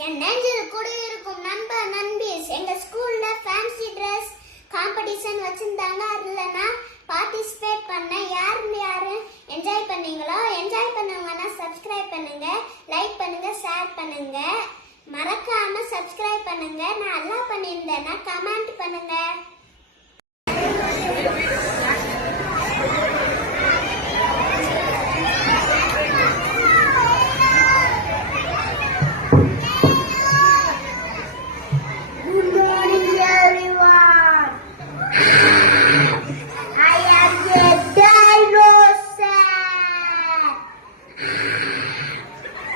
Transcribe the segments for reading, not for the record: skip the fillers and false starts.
என் நெஞ்சில் குடியிருக்கும் நண்பர் நண்பீஸ் எங்க ஸ்கூல்ல ஃபேன்சி ட்ரெஸ் காம்படிஷன் வச்சிருந்தாங்க. அதுல நான் பார்ட்டிசிபேட் பண்ணேன். யாரு என்ஜாய் பண்ணீங்களோ? என்ஜாய் பண்ணவங்கன்னா சப்ஸ்கிரைப் பண்ணுங்க, லைக் பண்ணுங்க, ஷேர் பண்ணுங்க. மறக்காம சப்ஸ்கிரைப் பண்ணுங்க. நான் நல்லா பண்ணியிருந்தேன்னா கமெண்ட் பண்ணுங்க.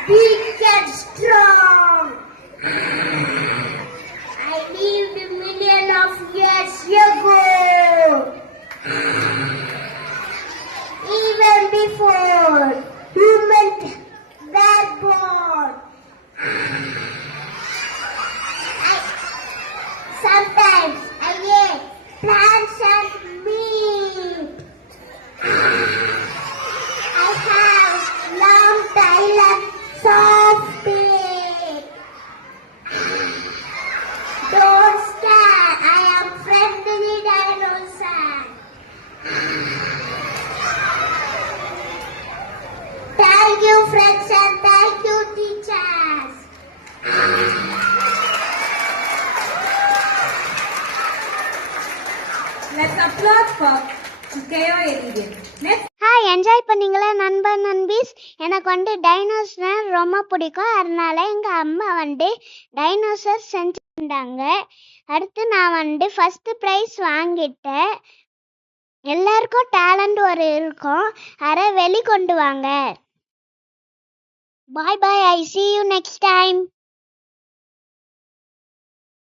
Big and strong. I lived a million of years ago. Even before humans were born. Sometimes I eat plants and meat. I have long tail and soft beak. Don't scare, I am friendly dinosaur. Thank you friends and thank you teachers. Let's applaud for KO Edition. Next. Hi, enjoy பண்ணீங்களா நண்பன் நண்பீஸ்? எனக்கு டைனோசர் ரொம்ப பிடிக்கும். அதனால எங்கள் அம்மா டைனோசர் செஞ்சுருந்தாங்க. அடுத்து நான் ஃபஸ்ட்டு ப்ரைஸ் வாங்கிட்டேன். எல்லாருக்கும் டேலண்ட் இருக்கும், அதை வெளிக்கொண்டு வாங்க. பாய் பாய், ஐ see you next time.